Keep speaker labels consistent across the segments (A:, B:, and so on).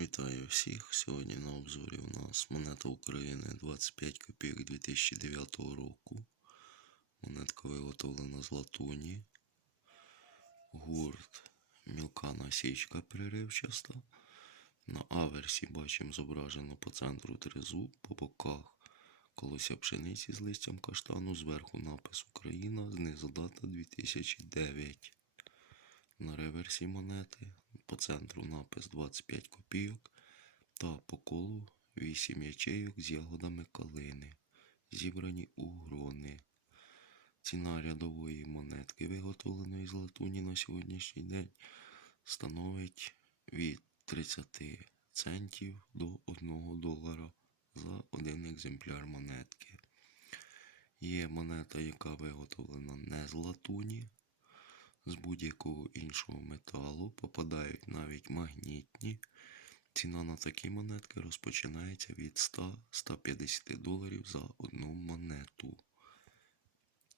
A: Вітаю всіх. Сьогодні на обзорі у нас монета України 25 копійок 2009 року. Монетка виготовлена з латуні. Гурт мілка насічка переривчаста. На аверсі бачимо зображено по центру тризуб, по боках колося пшениці з листям каштану, зверху напис Україна, знизу дата 2009. На реверсі монети по центру напис 25 копійок та по колу 8 ячейок з ягодами калини, зібрані у грони. Ціна рядової монетки, виготовленої з латуні на сьогоднішній день, становить від 30 центів до 1 долара за один екземпляр монетки. Є монета, яка виготовлена не з латуні, з будь-якого іншого металу, попадають навіть магнітні. Ціна на такі монетки розпочинається від 100-150 доларів за одну монету.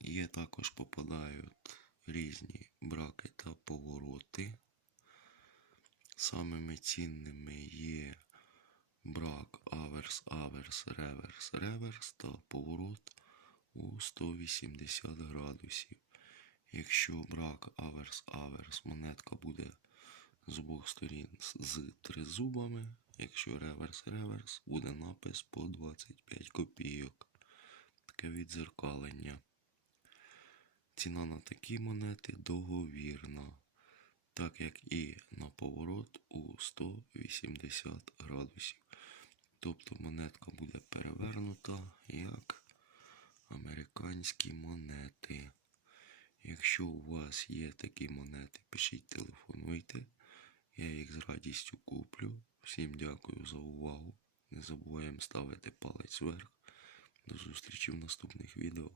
A: Є також попадають різні браки та повороти. Самими цінними є брак аверс, аверс, реверс, реверс та поворот у 180 градусів. Якщо брак аверс, аверс, монетка буде з обох сторін з- тризубами. Якщо реверс, реверс, буде напис по 25 копійок. Таке відзеркалення. Ціна на такі монети договірна, так як і на поворот у 180 градусів. Тобто монетка буде перевернута як американські монети. Якщо у вас є такі монети, пишіть, телефонуйте. Я їх з радістю куплю. Всім дякую за увагу. Не забуваємо ставити палець вверх. До зустрічі в наступних відео.